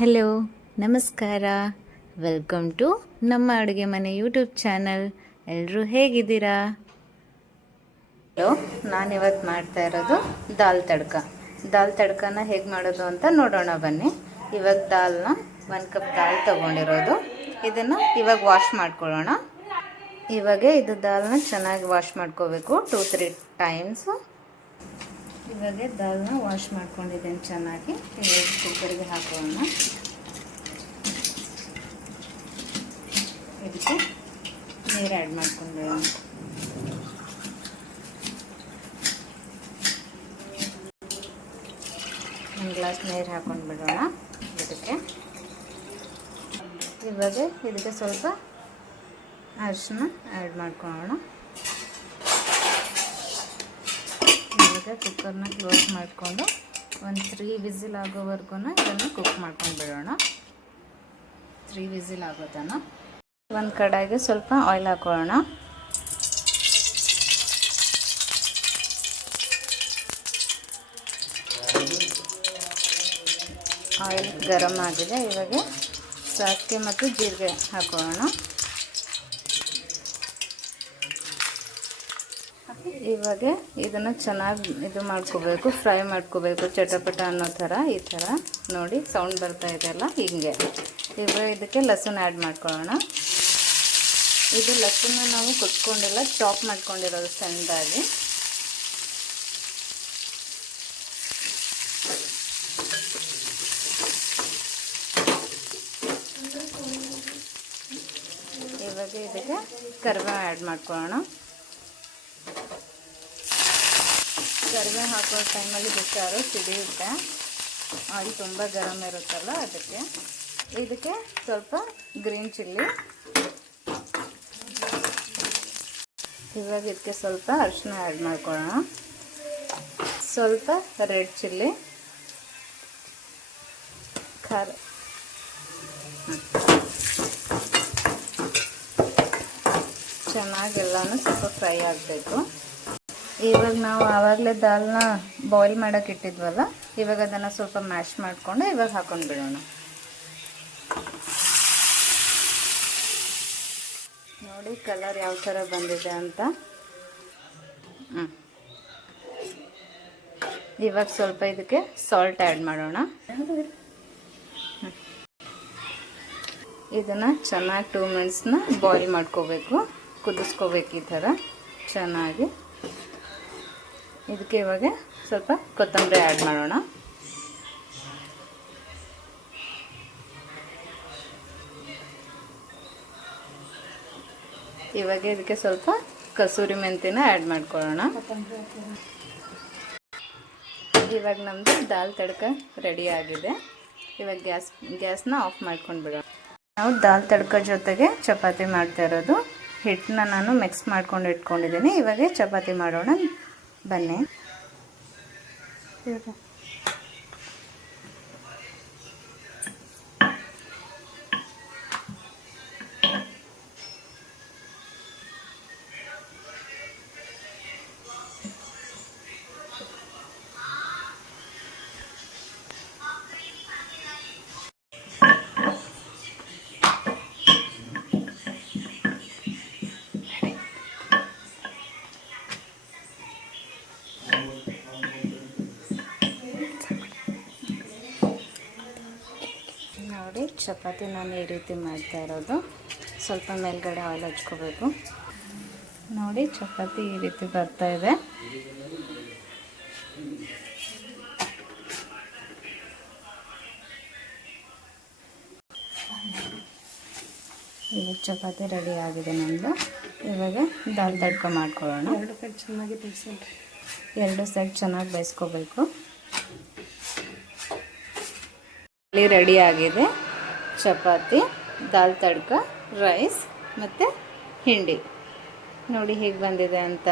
Hello, ನಮಸ್ಕಾರ. Welcome to ನಮ್ಮ ಅಡುಗೆ ಮನೆ ಯೂಟ್ಯೂಬ್ ಚಾನಲ್. ಎಲ್ಲರೂ ಹೇಗಿದ್ದೀರಾ? ಹಲೋ, ನಾನಿವತ್ತು ಮಾಡ್ತಾ ಇರೋದು ದಾಲ್ ತಡ್ಕನ ಹೇಗೆ ಮಾಡೋದು ಅಂತ ನೋಡೋಣ ಬನ್ನಿ. ಇವಾಗ ದಾಲ್ನ 1 ಕಪ್ ದಾಲ್ ತೊಗೊಂಡಿರೋದು. ಇದನ್ನು ಇವಾಗ ವಾಶ್ ಮಾಡ್ಕೊಳ್ಳೋಣ. ಇವಾಗ ಇದು ದಾಲ್ನ ಚೆನ್ನಾಗಿ ವಾಶ್ ಮಾಡ್ಕೋಬೇಕು 2-3 ಟೈಮ್ಸು. ಇವಾಗ ದಾಲ್ನ ವಾಶ್ ಮಾಡ್ಕೊಂಡಿದ್ದೇನೆ ಚೆನ್ನಾಗಿ. ಇವಾಗ ಕುಕ್ಕರ್ಗೆ ಹಾಕೋಣ. ಇದಕ್ಕೆ ನೀರು ಆ್ಯಡ್ ಮಾಡ್ಕೊಂಡ್ಬಿಡೋಣ. ಒಂದು ಗ್ಲಾಸ್ ನೀರು ಹಾಕೊಂಡು ಬಿಡೋಣ ಇದಕ್ಕೆ. ಇವಾಗ ಇದಕ್ಕೆ ಸ್ವಲ್ಪ ಅರಿಶಿನ ಆ್ಯಡ್ ಮಾಡ್ಕೊಳ್ಳೋಣ. ಇವಾಗ ಕುಕ್ಕರ್ನ ಕ್ಲೋಸ್ ಮಾಡಿಕೊಂಡು ಒಂದು 3 ವಿಸಿಲ್ ಆಗೋವರೆಗೂ ಇದನ್ನು ಕುಕ್ ಮಾಡ್ಕೊಂಡು ಬಿಡೋಣ. 3 ವಿಸಿಲ್ ಆಗೋದನ್ನು. ಒಂದು ಕಡಾಯಿಗೆ ಸ್ವಲ್ಪ ಆಯಿಲ್ ಹಾಕೊಳ್ಳೋಣ. ಆಯಿಲ್ ಗರಂ ಆಗಿದೆ. ಇವಾಗ ಸಾಸಿವೆ ಮತ್ತು ಜೀರಿಗೆ ಹಾಕೊಳ್ಳೋಣ. ಇವಾಗ ಇದನ್ನು ಚೆನ್ನಾಗಿ ಮಾಡ್ಕೋಬೇಕು, ಫ್ರೈ ಮಾಡ್ಕೋಬೇಕು, ಚಟಪಟ ಅನ್ನೋ ಥರ. ಈ ಥರ ನೋಡಿ ಸೌಂಡ್ ಬರ್ತಾ ಇದೆಯಲ್ಲ, ಹಿಂಗೆ. ಇವಾಗ ಇದಕ್ಕೆ ಲಸೂನ್ ಆ್ಯಡ್ ಮಾಡ್ಕೊಳ್ಳೋಣ. ಇದು ಲಸೂನ ನಾವು ಕುಟ್ಕೊಂಡಿಲ್ಲ, ಚಾಪ್ ಮಾಡ್ಕೊಂಡಿರೋದು ಸಣ್ಣದಾಗಿ. ಇವಾಗ ಇದಕ್ಕೆ ಕರಿಬೇವು ಆ್ಯಡ್ ಮಾಡ್ಕೊಳ್ಳೋಣ. ಕರಿಬೇವು ಹಾಕೋ ಟೈಮಲ್ಲಿ ಬಿಸಾರು ಸಿಡಿಯುತ್ತೆ, ಆಯಿಲ್ ತುಂಬ ಗರಂ ಇರುತ್ತಲ್ಲ ಅದಕ್ಕೆ. ಇದಕ್ಕೆ ಸ್ವಲ್ಪ ಗ್ರೀನ್ ಚಿಲ್ಲಿ. ಇವಾಗ ಇದಕ್ಕೆ ಸ್ವಲ್ಪ ಅರಿಶಿನ ಆ್ಯಡ್ ಮಾಡ್ಕೊಳ್ಳೋಣ. ಸ್ವಲ್ಪ ರೆಡ್ ಚಿಲ್ಲಿ, ಖಾರ. ಚೆನ್ನಾಗೆಲ್ಲನೂ ಸ್ವಲ್ಪ ಫ್ರೈ ಆಗಬೇಕು. ಇವಾಗ ನಾವು ಆವಾಗಲೇ ದಾಲ್ನ ಬಾಯ್ಲ್ ಮಾಡೋಕೆ ಇಟ್ಟಿದ್ವಲ್ಲ, ಇವಾಗ ಅದನ್ನು ಸ್ವಲ್ಪ ಮ್ಯಾಶ್ ಮಾಡಿಕೊಂಡು ಇವಾಗ ಹಾಕೊಂಡು ಬಿಡೋಣ. ನೋಡಿ ಕಲರ್ ಯಾವ ಥರ ಬಂದಿದೆ ಅಂತ. ಇವಾಗ ಸ್ವಲ್ಪ ಇದಕ್ಕೆ ಸಾಲ್ಟ್ ಆ್ಯಡ್ ಮಾಡೋಣ. ಇದನ್ನು ಚೆನ್ನಾಗಿ 2 ಮಿನಿಟ್ಸ್ನ ಬಾಯ್ಲ್ ಮಾಡ್ಕೋಬೇಕು, ಕುದಿಸ್ಕೋಬೇಕು ಈ ಥರ ಚೆನ್ನಾಗಿ. ಇದಕ್ಕೆ ಇವಾಗ ಸ್ವಲ್ಪ ಕೊತ್ತಂಬರಿ ಆ್ಯಡ್ ಮಾಡೋಣ. ಇವಾಗ ಇದಕ್ಕೆ ಸ್ವಲ್ಪ ಕಸೂರಿ ಮೆಂತಿನ ಆ್ಯಡ್ ಮಾಡ್ಕೊಳ್ಳೋಣ. ಇವಾಗ ನಮ್ಮದು ದಾಲ್ ತಡ್ಕ ರೆಡಿ ಆಗಿದೆ. ಇವಾಗ ಗ್ಯಾಸ್ನ ಆಫ್ ಮಾಡ್ಕೊಂಡು ಬಿಡೋಣ. ನಾವು ದಾಲ್ ತಡ್ಕ ಜೊತೆಗೆ ಚಪಾತಿ ಮಾಡ್ತಾ ಇರೋದು. ಹಿಟ್ಟನ್ನ ನಾನು ಮಿಕ್ಸ್ ಮಾಡ್ಕೊಂಡು ಇಟ್ಕೊಂಡಿದ್ದೀನಿ. ಇವಾಗ ಚಪಾತಿ ಮಾಡೋಣ ಬನ್ನಿ. ನೋಡಿ ಚಪಾತಿ ನಾನು ಈ ರೀತಿ ಮಾಡ್ತಾ ಇರೋದು. ಸ್ವಲ್ಪ ಮೇಲ್ಗಡೆ ಆಯಿಲ್ ಹಚ್ಕೋಬೇಕು. ನೋಡಿ ಚಪಾತಿ ಈ ರೀತಿ ಬರ್ತಾ ಇದೆ. ಈಗ ಚಪಾತಿ ರೆಡಿ ಆಗಿದೆ ನಮ್ಮದು. ಇವಾಗ ದಾಲ್ ತಡ್ಕ ಮಾಡ್ಕೊಳ್ಳೋಣ. 2 ಸೈಡ್ ಚೆನ್ನಾಗಿ ಬೇಯಿಸ್ಕೋಬೇಕು. ರೆಡಿ ಆಗಿದೆ ಚಪಾತಿ, ದಾಲ್ ತಡ್ಕ, ರೈಸ್ ಮತ್ತು ಹಿಂಡಿ. ನೋಡಿ ಹೇಗೆ ಬಂದಿದೆ ಅಂತ.